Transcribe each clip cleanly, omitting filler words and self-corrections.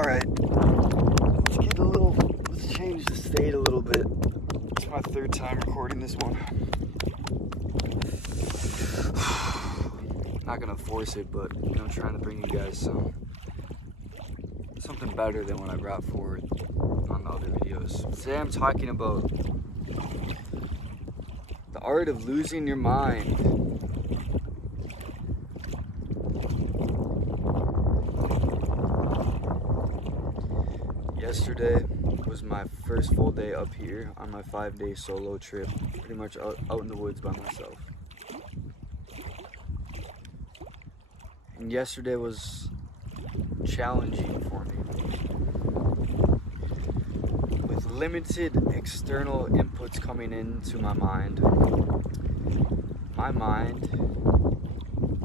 Alright, let's change the state a little bit. It's my third time recording this one. Not gonna force it, but trying to bring you guys something better than what I brought forward on the other videos. Today I'm talking about the art of losing your mind. Yesterday was my first full day up here on my 5-day solo trip, pretty much out in the woods by myself. And yesterday was challenging for me. With limited external inputs coming into my mind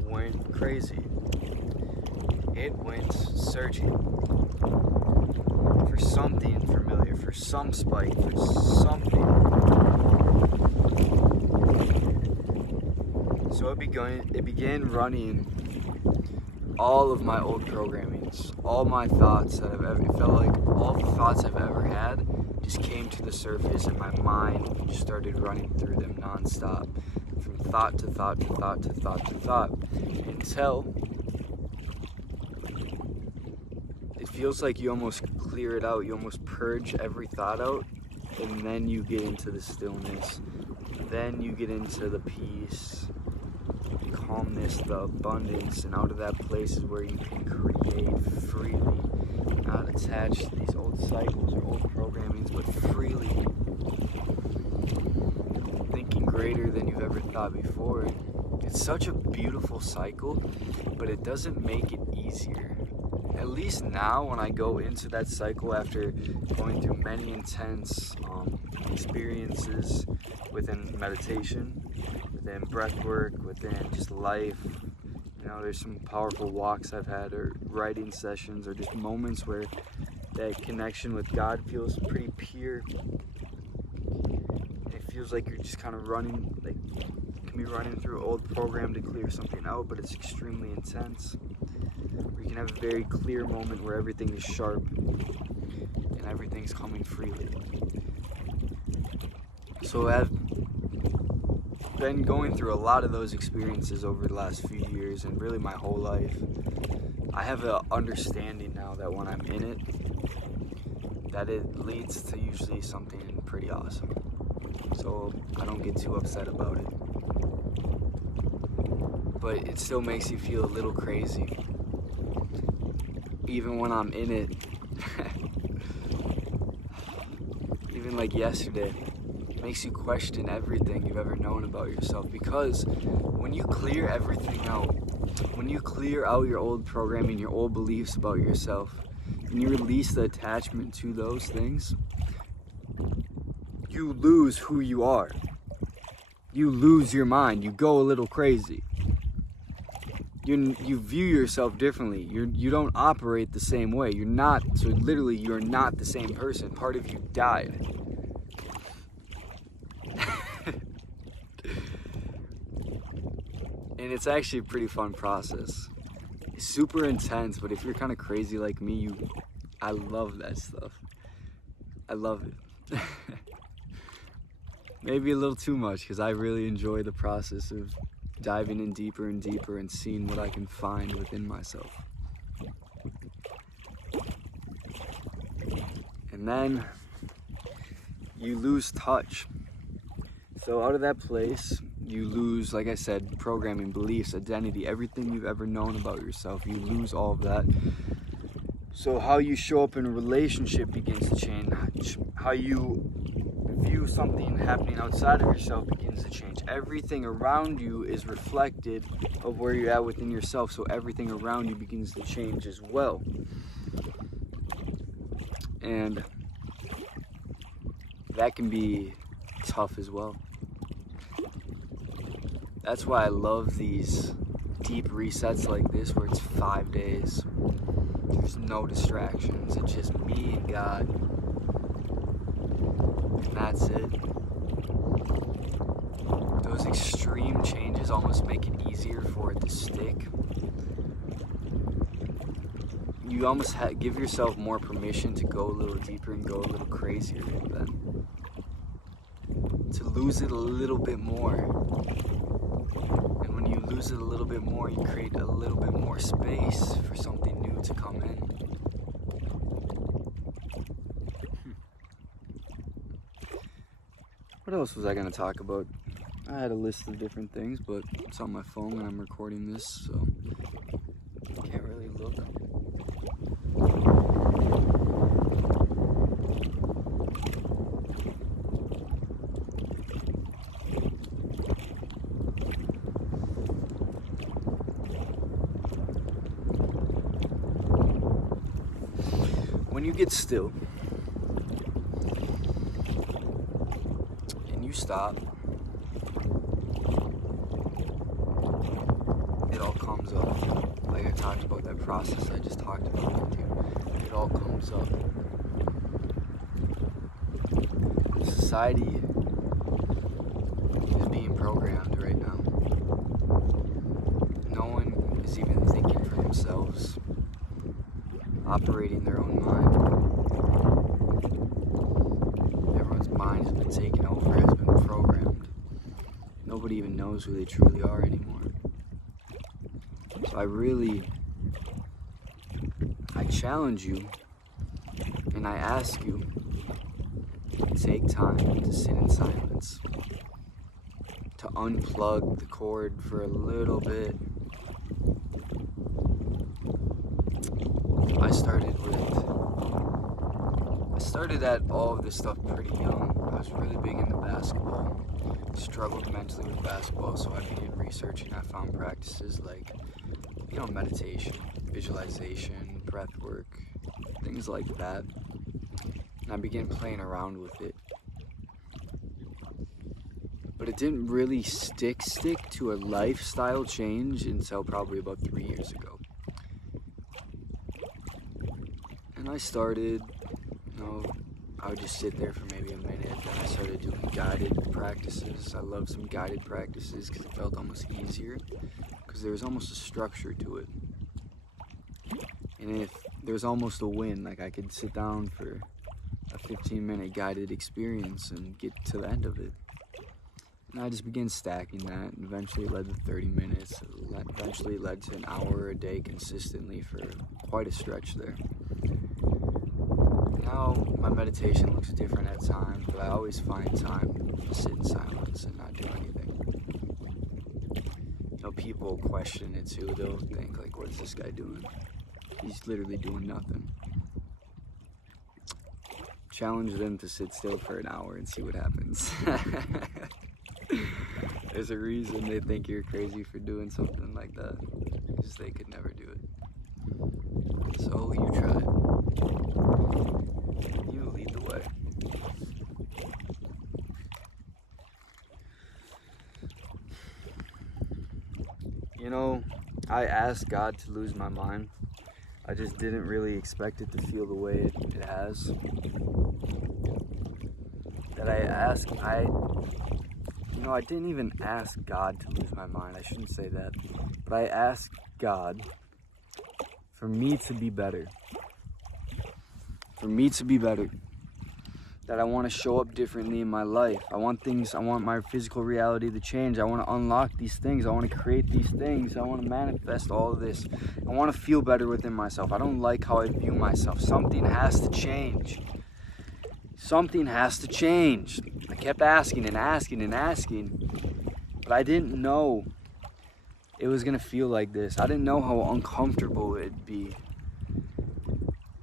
went crazy. It went searching for something familiar, for some spike, for something. So it began running all of my old programmings, all my thoughts that it felt like all the thoughts I've ever had just came to the surface, and my mind just started running through them nonstop, from thought to thought to thought to thought to thought, until it feels like you almost clear it out, you almost purge every thought out, and then you get into the stillness, then you get into the peace, the calmness, the abundance, and out of that place is where you can create freely, not attached to these old cycles or old programmings, but freely, thinking greater than you've ever thought before. It's such a beautiful cycle, but it doesn't make it easier. At least now, when I go into that cycle after going through many intense experiences within meditation, within breath work, within just life, there's some powerful walks I've had, or writing sessions, or just moments where that connection with God feels pretty pure. It feels like you're just kind of running, like you can be running through an old program to clear something out, but it's extremely intense. Where you can have a very clear moment where everything is sharp and everything's coming freely. So I've been going through a lot of those experiences over the last few years, and really my whole life. I have an understanding now that when I'm in it, that it leads to usually something pretty awesome. So I don't get too upset about it. But it still makes you feel a little crazy. Even when I'm in it. Even like yesterday. Makes you question everything you've ever known about yourself, because when you clear everything out, when you clear out your old programming, your old beliefs about yourself, and you release the attachment to those things, you lose who you are. You lose your mind. You go a little crazy. You view yourself differently. You don't operate the same way. You're not the same person. Part of you died. And it's actually a pretty fun process. It's super intense, but if you're kind of crazy like me, I love that stuff. I love it. Maybe a little too much, because I really enjoy the process of diving in deeper and deeper and seeing what I can find within myself. And then you lose touch. So out of that place, you lose, like I said, programming, beliefs, identity, everything you've ever known about yourself. You lose all of that. So how you show up in a relationship begins to change. How you view something happening outside of yourself begins to change. Everything around you is reflected of where you're at within yourself, so everything around you begins to change as well. And that can be tough as well. That's why I love these deep resets like this, where it's 5 days. There's no distractions. It's just me and God. And that's it. Those extreme changes almost make it easier for it to stick. you almost give yourself more permission to go a little deeper and go a little crazier then. To lose it a little bit more. And when you lose it a little bit more, you create a little bit more space for something new to come in. What else was I going to talk about? I had a list of different things, but it's on my phone when I'm recording this, so I can't really look. When you get still and you stop, it all comes up. Like I talked about, that process I just talked about with you, it all comes up. Society is being programmed right now. No one is even thinking for themselves, operating their own mind. Everyone's mind has been taken over, has been programmed. Nobody even knows who they truly are anymore. So I challenge you and I ask you to take time to sit in silence, to unplug the cord for a little bit. I started at all of this stuff pretty young. I was really big into basketball, struggled mentally with basketball, so I began researching. I found practices like, meditation, visualization, breath work, things like that. And I began playing around with it. But it didn't really stick to a lifestyle change until probably about 3 years ago. And I started, I would just sit there for maybe a minute, then I started doing guided practices. I loved some guided practices because it felt almost easier, because there was almost a structure to it. And if there was almost a win, like I could sit down for a 15-minute guided experience and get to the end of it. And I just began stacking that, and eventually it led to 30 minutes. Eventually it led to an hour a day consistently for quite a stretch there. Now my meditation looks different at times, but I always find time to sit in silence and not do anything. People question it too. They'll think like, what is this guy doing? He's literally doing nothing. Challenge them to sit still for an hour and see what happens. There's a reason they think you're crazy for doing something like that, because they could never do it. So you try it. You lead the way. I asked God to lose my mind. I just didn't really expect it to feel the way it has. I didn't even ask God to lose my mind. I shouldn't say that. But I asked God for me to be better. For me to be better. That I want to show up differently in my life. I want my physical reality to change. I want to unlock these things. I want to create these things. I want to manifest all of this. I want to feel better within myself. I don't like how I view myself. Something has to change. Something has to change. I kept asking and asking and asking, but I didn't know it was going to feel like this. I didn't know how uncomfortable it'd be.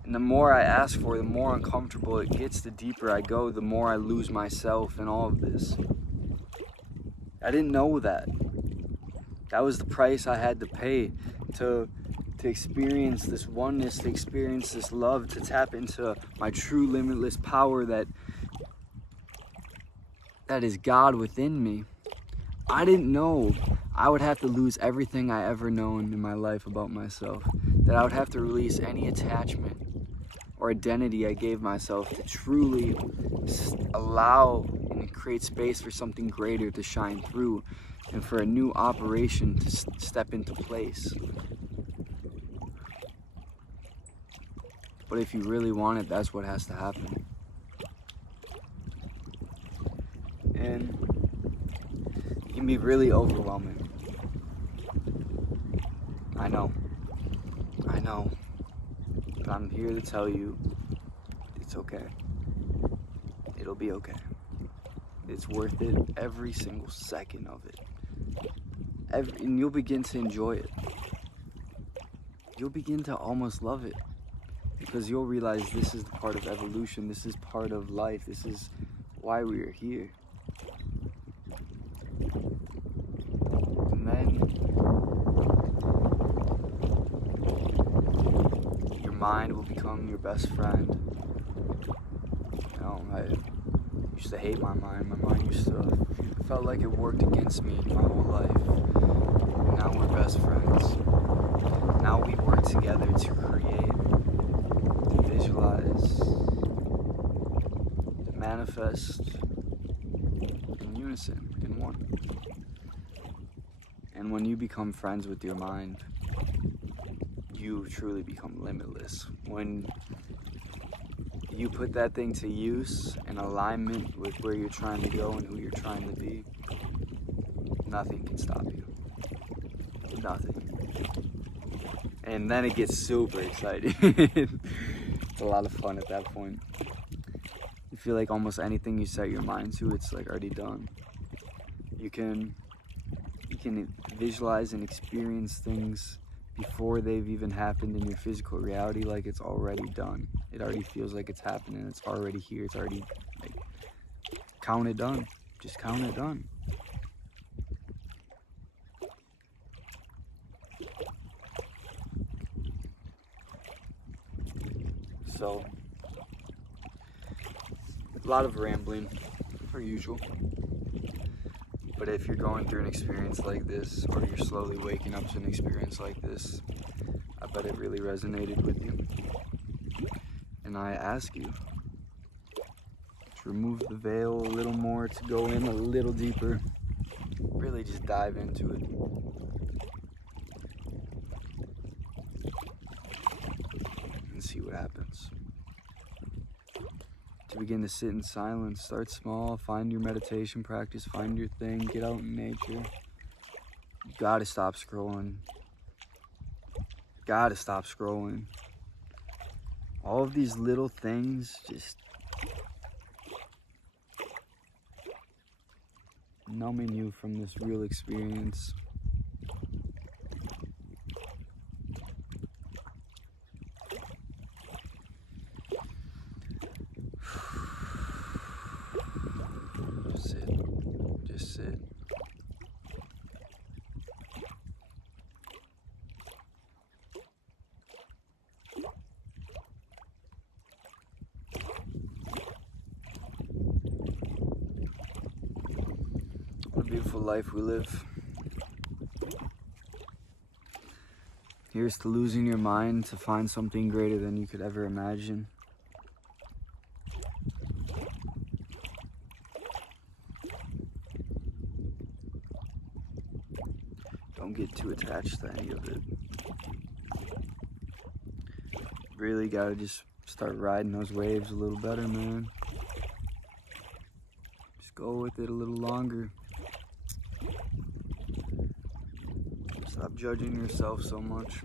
And the more I ask for, the more uncomfortable it gets, the deeper I go, the more I lose myself in all of this. I didn't know that. That was the price I had to pay to experience this oneness, to experience this love, to tap into my true limitless power that is God within me. I didn't know I would have to lose everything I ever known in my life about myself, that I would have to release any attachment or identity I gave myself to truly allow and create space for something greater to shine through and for a new operation to step into place. But if you really want it, that's what has to happen. And it can be really overwhelming. I know. But I'm here to tell you, it's okay. It'll be okay. It's worth it, every single second of it. And you'll begin to enjoy it. You'll begin to almost love it. Because you'll realize this is part of evolution. This is part of life. This is why we are here. And then your mind will become your best friend. You know, I used to hate my mind. My mind used to felt like it worked against me my whole life. Now we're best friends. Now we work together to create, to visualize, to manifest in unison, in one. And when you become friends with your mind, you truly become limitless. When you put that thing to use in alignment with where you're trying to go and who you're trying to be, nothing can stop you. Nothing. And then it gets super exciting. It's a lot of fun at that point. You feel like almost anything you set your mind to, it's like already done. You can visualize and experience things before they've even happened in your physical reality, like it's already done. It already feels like it's happening. It's already here. It's already like, count it done. Just count it done. So, a lot of rambling, per usual. But if you're going through an experience like this, or you're slowly waking up to an experience like this, I bet it really resonated with you. And I ask you to remove the veil a little more, to go in a little deeper, really just dive into it. And see what happens. To begin to sit in silence, start small, find your meditation practice, find your thing, get out in nature. You gotta stop scrolling. Gotta stop scrolling. All of these little things just numbing you from this real experience. Just sit. What a beautiful life we live. Here's to losing your mind to find something greater than you could ever imagine. Don't get too attached to any of it. Really gotta just start riding those waves a little better, man. Just go with it a little longer. Stop judging yourself so much.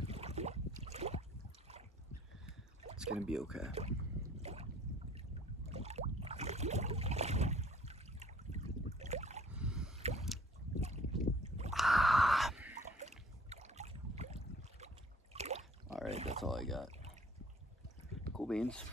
It's gonna be okay. Alright, that's all I got. Cool beans.